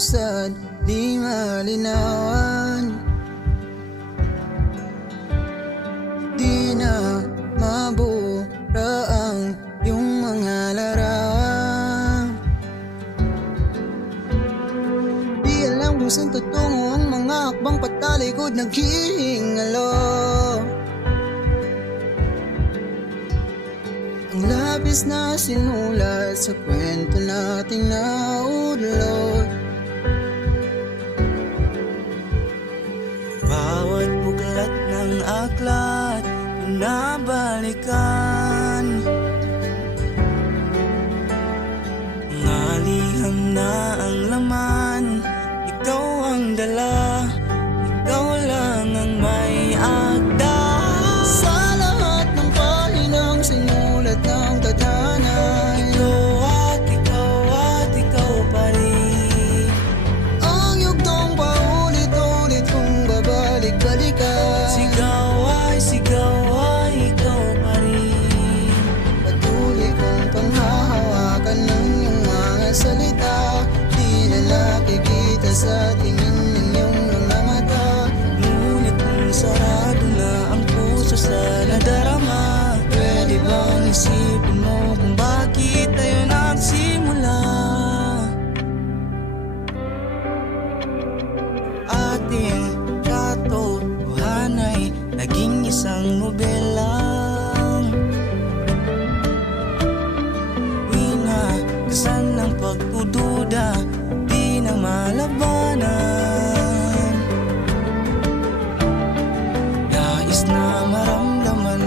usad di malinawan. Di na mabura ang iyong mga larawan. Di alam kung saan tutungo ang mga hakbang patalikod naghihingalo. Ang labis na sinulat sa kwento nating naudlot. Bawat buklat ng aklat pinabalikan. Ngaliham na ang laman, ikaw ang dala, ikaw lang ang may akda. Sa lahat ng pahinang sinulat ng tadhana, ikaw pa rin. Ang yugtong paulit-ulit kung babalik-balikan. Sigaw ay ikaw pa rin. Patuloy kong panghahawakan ng iyong mga salita. Di na nakikita sa tingin ng iyong mga mata. Ngunit kung sarado na ang puso sa nadarama, pwede bang isipin mo kung bakit tayo nagsimula? Ating katotohanay naging isang nobelang winakasan ng pagdududa, di na malabanan. Nais na maramdaman